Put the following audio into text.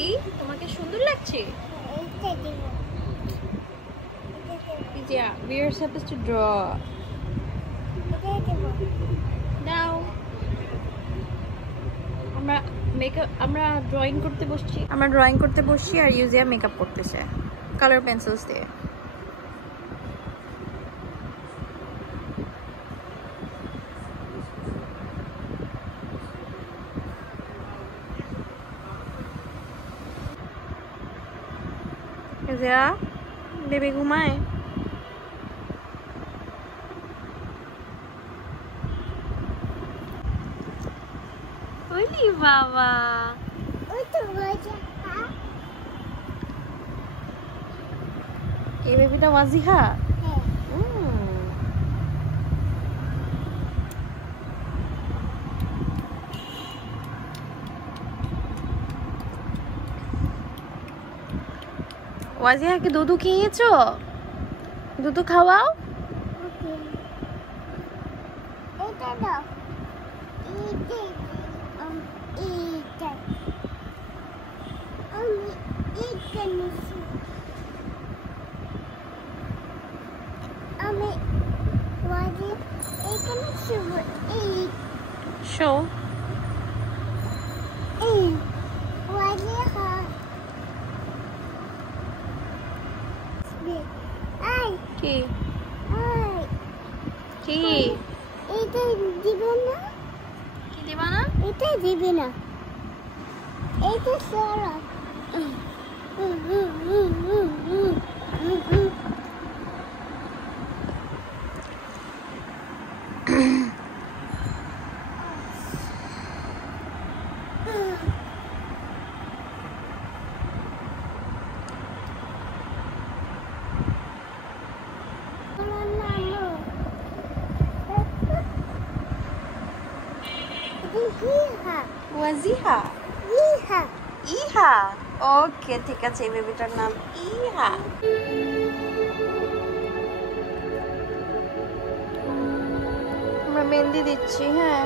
কি তোমাকে সুন্দর লাগছে? Yeah, we are supposed to draw. Now আমরা ড্রয়িং করতে বসছি আর ইউজিয়া মেকআপ করতেছে কালার পেন্সিলস দিয়ে। ইউজিয়া বেবি ঘুমায়। ওলি বাবা, এই বেবিটা ওয়াজিহা। ওয়াজিহাকে দুধু খেয়েছো? দুধু খাওয়াও। Show. কি কি এটা দিবে না? কি দিবা না? এটা দিবে না, এটা সরা। ওয়াজিহা। ইহা ইহা। ওকে ঠিক আছে, এই বেবিটার নাম ইহা। আমরা মেহেন্দি দিচ্ছি। হ্যাঁ।